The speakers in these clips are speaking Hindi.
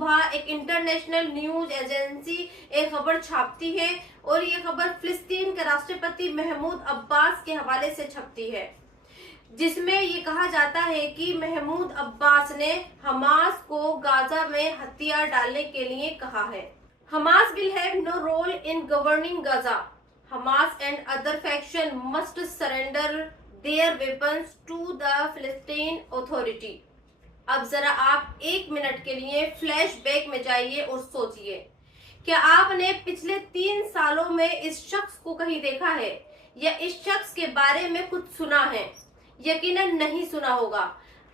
सुबह एक इंटरनेशनल न्यूज एजेंसी एक खबर छापती है और ये खबर फिलिस्तीन के राष्ट्रपति महमूद अब्बास के हवाले से छपती है, जिसमें ये कहा जाता है कि महमूद अब्बास ने हमास को गाजा में हथियार डालने के लिए कहा है। Hamas will have no role in governing Gaza. Hamas and other faction must surrender their weapons to the Palestine authority. अब जरा आप 1 मिनट के लिए फ्लैशबैक में जाइए और सोचिए, क्या आपने पिछले 3 सालों में इस शख्स को कहीं देखा है या इस शख्स के बारे में कुछ सुना है? यकीनन नहीं सुना होगा।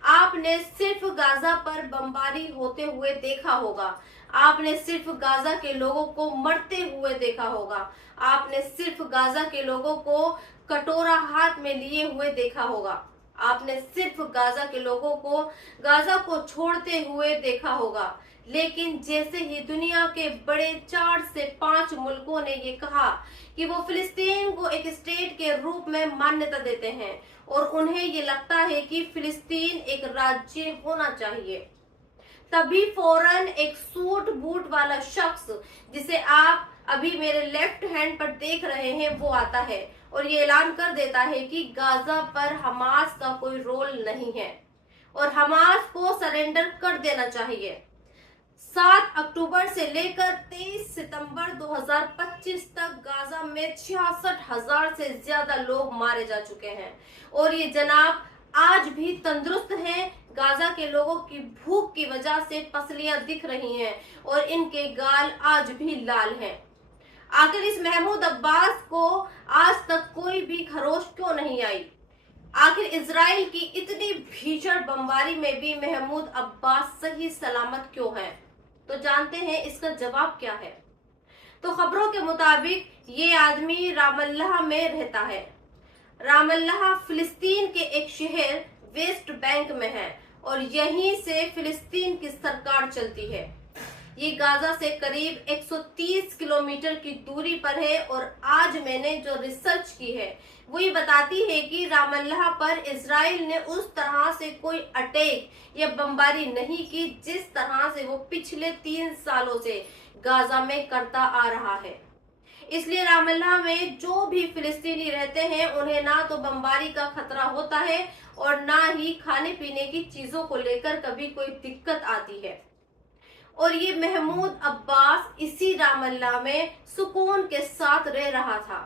आपने सिर्फ गाजा पर बमबारी होते हुए देखा होगा। आपने सिर्फ गाजा के लोगों को मरते हुए देखा होगा। आपने सिर्फ गाजा के लोगों को कटोरा हाथ में लिए हुए देखा होगा। आपने सिर्फ गाजा के लोगों को गाजा को छोड़ते हुए देखा होगा। लेकिन जैसे ही दुनिया के बड़े 4 से 5 मुल्कों ने ये कहा कि वो फिलिस्तीन को एक स्टेट के रूप में मान्यता देते हैं और उन्हें ये लगता है कि फिलिस्तीन एक राज्य होना चाहिए, तभी फौरन एक सूट बूट वाला शख्स, जिसे आप अभी मेरे लेफ्ट हैंड पर देख रहे हैं, वो आता है और ये ऐलान कर देता है कि गाजा पर हमास का कोई रोल नहीं है और हमास को सरेंडर कर देना चाहिए। 7 अक्टूबर से लेकर 23 सितंबर 2025 तक गाजा में 66,000 से ज्यादा लोग मारे जा चुके हैं और ये जनाब आज भी तंदुरुस्त हैं। गाजा के लोगों की भूख की वजह से पसलियां दिख रही हैं और इनके गाल आज भी लाल हैं। आखिर इस महमूद अब्बास को आज तक कोई भी खरोश क्यों नहीं आई? आखिर इजराइल की इतनी भीषण बमबारी में भी महमूद अब्बास सही सलामत क्यों है? तो जानते हैं इसका जवाब क्या है। तो खबरों के मुताबिक ये आदमी रामल्लाह में रहता है। रामल्लाह फिलिस्तीन के एक शहर वेस्ट बैंक में है और यहीं से फिलिस्तीन की सरकार चलती है। ये गाजा से करीब 130 किलोमीटर की दूरी पर है और आज मैंने जो रिसर्च की है वो ये बताती है कि रामल्लाह पर इजराइल ने उस तरह से कोई अटैक या बमबारी नहीं की जिस तरह से वो पिछले 3 सालों से गाजा में करता आ रहा है। इसलिए रामल्लाह में जो भी फिलिस्तीनी रहते हैं उन्हें ना तो बमबारी का खतरा होता है और ना ही खाने पीने की चीजों को लेकर कभी कोई दिक्कत आती है। और ये महमूद अब्बास इसी रामल्लाह में सुकून के साथ रह रहा था।